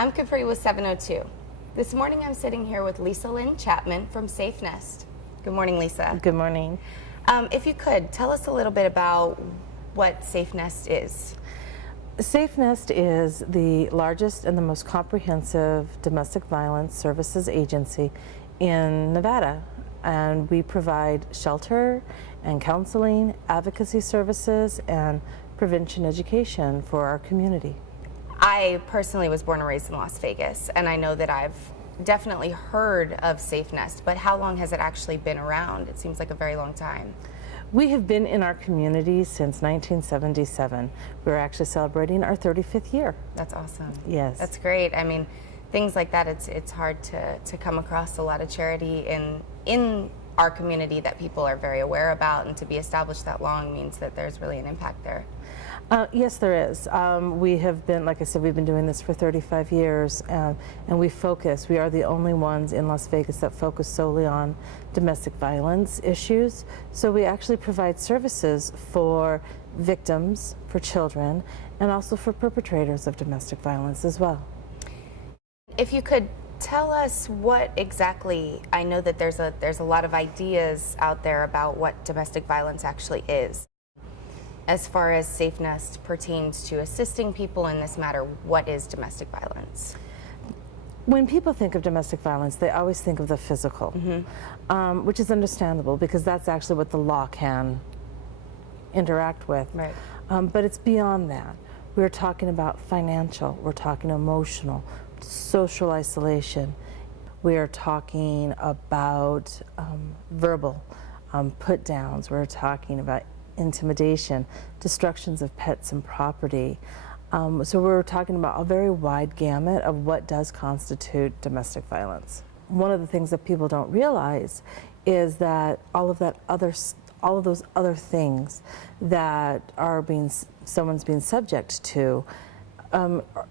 I'm Capri with 702. This morning I'm sitting here with Lisa Lynn Chapman from Safe Nest. Good morning, Lisa. Good morning. If you could, tell us a little bit about what Safe Nest is. Safe Nest is the largest and the most comprehensive domestic violence services agency in Nevada. And we provide shelter and counseling, advocacy services, and prevention education for our community. I personally was born and raised in Las Vegas, and I know that I've definitely heard of Safe Nest, but how long has it actually been around? It seems like a very long time. We have been in our community since 1977. We're actually celebrating our 35th year. That's awesome. Yes. That's great. I mean, things like that, it's hard to come across a lot of charity in our community that people are very aware about, and to be established that long means that there's really an impact there. Yes, there is. We have been, like I said, we've been doing this for 35 years, and we are the only ones in Las Vegas that focus solely on domestic violence issues. So we actually provide services for victims, for children, and also for perpetrators of domestic violence as well. If you could tell us what exactly, I know that there's a lot of ideas out there about what domestic violence actually is. As far as Safe Nest pertains to assisting people in this matter, what is domestic violence? When people think of domestic violence, they always think of the physical, which is understandable because that's actually what the law can interact with. Right. But it's beyond that. We're talking about financial, we're talking emotional, social isolation. We are talking about verbal put downs. We're talking about intimidation, destructions of pets and property. So we're talking about a very wide gamut of what does constitute domestic violence. One of the things that people don't realize is that all of those other things that are someone's being subject to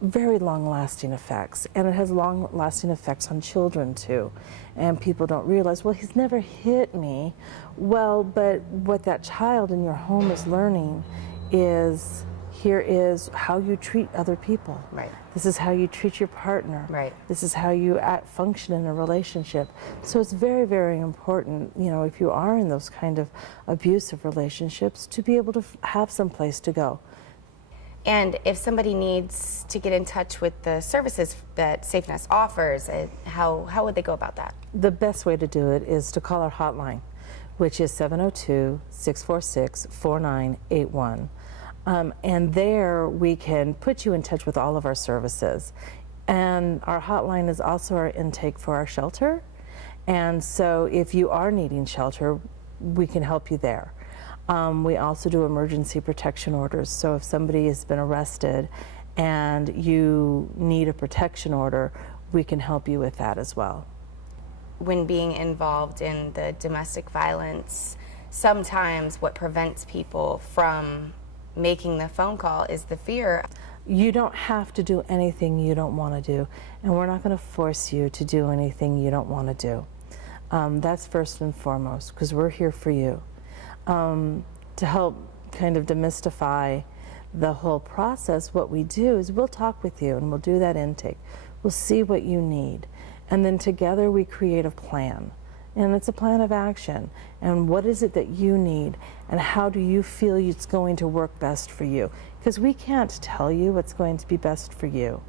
very long-lasting effects, and it has long-lasting effects on children too. And people don't realize, well, he's never hit me. Well, but what that child in your home is learning is, here is how you treat other people. Right. This is how you treat your partner. Right. This is how you function in a relationship. So it's very, very important, you know, if you are in those kind of abusive relationships, to be able to have some place to go. And if somebody needs to get in touch with the services that Safe Nest offers, how would they go about that? The best way to do it is to call our hotline, which is 702-646-4981. And there we can put you in touch with all of our services. And our hotline is also our intake for our shelter. And so if you are needing shelter, we can help you there. We also do emergency protection orders. So if somebody has been arrested and you need a protection order, we can help you with that as well. When being involved in the domestic violence, sometimes what prevents people from making the phone call is the fear. You don't have to do anything you don't want to do, and we're not going to force you to do anything you don't want to do. That's first and foremost, because we're here for you. To help kind of demystify the whole process, what we do is we'll talk with you and we'll do that intake. We'll see what you need, and then together we create a plan. And it's a plan of action. And what is it that you need, and how do you feel it's going to work best for you? Because we can't tell you what's going to be best for you.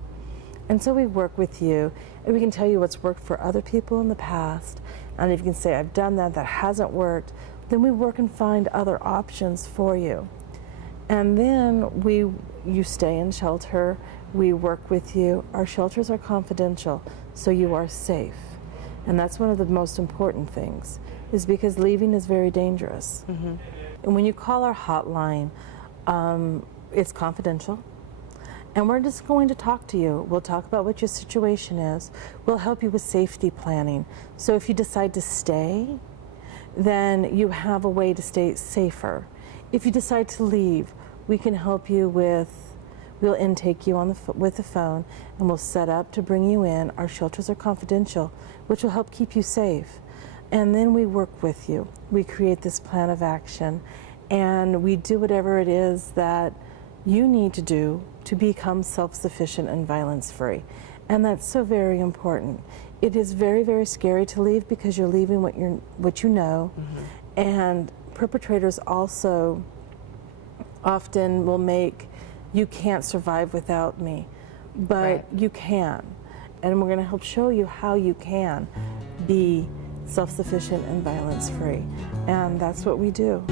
And so we work with you, and we can tell you what's worked for other people in the past. And if you can say, I've done that, that hasn't worked, then we work and find other options for you. And then you stay in shelter, we work with you. Our shelters are confidential, so you are safe. And that's one of the most important things, is because leaving is very dangerous. And when you call our hotline, it's confidential. And we're just going to talk to you. We'll talk about what your situation is. We'll help you with safety planning. So if you decide to stay, then you have a way to stay safer. If you decide to leave, we can help you we'll intake you with the phone, and we'll set up to bring you in. Our shelters are confidential, which will help keep you safe. And then we work with you. We create this plan of action, and we do whatever it is that you need to do to become self-sufficient and violence-free. And that's so very important. It is very, very scary to leave because you're leaving what you know. And perpetrators also often will make, you can't survive without me, but Right. you can. And we're going to help show you how you can be self-sufficient and violence-free. And that's what we do.